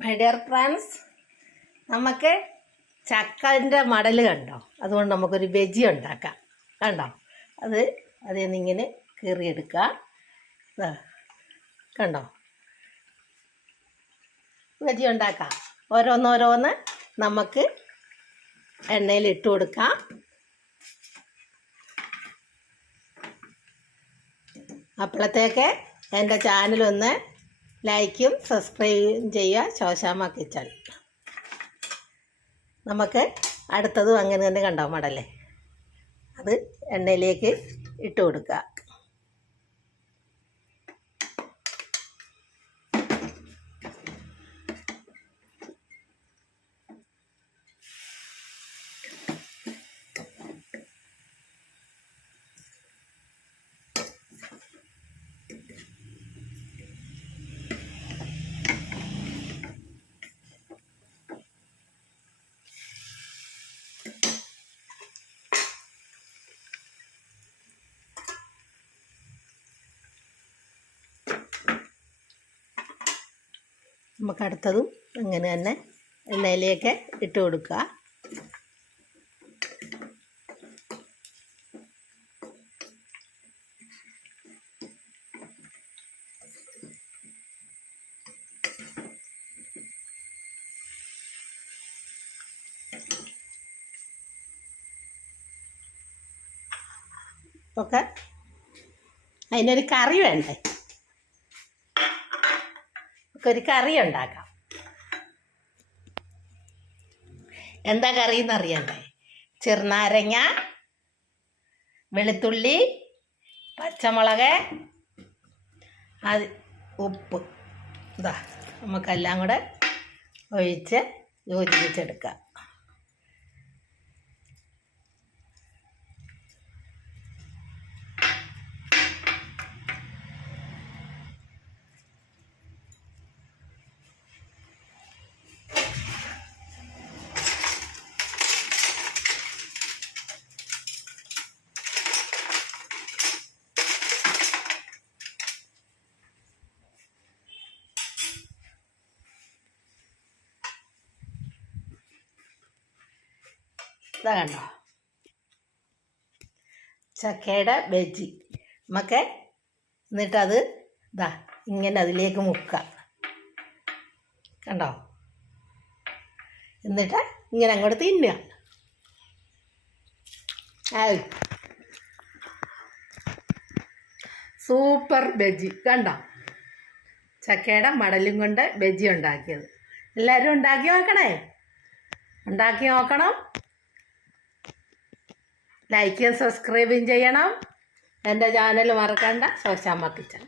My dear friends, നമുക്ക് ചക്കൻ്റെ മടൽ കണ്ടോ? അതുകൊണ്ട് നമുക്കൊരു ബജി ഉണ്ടാക്കാം. കണ്ടോ? അതിൽ നിന്നിങ്ങനെ കീറിയെടുക്കുക. കണ്ടോ? ബജി ഉണ്ടാക്കാം. ഓരോന്നോരോന്ന് നമുക്ക് എണ്ണയിൽ ഇട്ട് കൊടുക്കാം. അപ്പോഴത്തേക്ക് എൻ്റെ ചാനലൊന്ന് ലൈക്കും സബ്സ്ക്രൈബും ചെയ്യുക. ശോശാമ്മ കിച്ചൺ. നമുക്ക് അടുത്തതും അങ്ങനെ തന്നെ കണ്ടോ മടലേ, അത് എണ്ണയിലേക്ക് ഇട്ട് കൊടുക്കുക. നമുക്ക് അടുത്തതും അങ്ങനെ തന്നെ എണ്ണയിലേക്ക് ഇട്ട് കൊടുക്കുക. ഒക്കെ അതിനൊരു കറി വേണ്ടേ? ഒരു കറി ഉണ്ടാക്കാം. എന്താ കറി എന്നറിയണ്ടേ? ചെറുനാരങ്ങ, വെളുത്തുള്ളി, പച്ചമുളക്, ഉപ്പ്, ഇതാ നമുക്കെല്ലാം കൂടെ ഒഴിച്ച് യോജിപ്പിച്ചെടുക്കാം. ഇതാ കണ്ടോ ചക്കയുടെ ബജി. നമുക്ക് എന്നിട്ടത് ഇതാ ഇങ്ങനെ അതിലേക്ക് മുക്കാം. കണ്ടോ? എന്നിട്ട് ഇങ്ങനെ അങ്ങോട്ട് തിന്നുക. സൂപ്പർ ബജി. കണ്ടോ? ചക്കയുടെ മടലും കൊണ്ട് ബജി ഉണ്ടാക്കിയത്. എല്ലാവരും ഉണ്ടാക്കി നോക്കണേ. ഉണ്ടാക്കി നോക്കണം. ലൈക്കും സബ്സ്ക്രൈബും ചെയ്യണം. എൻ്റെ ചാനൽ മറക്കണ്ട. ശോശാമ്മ കിച്ചൺ.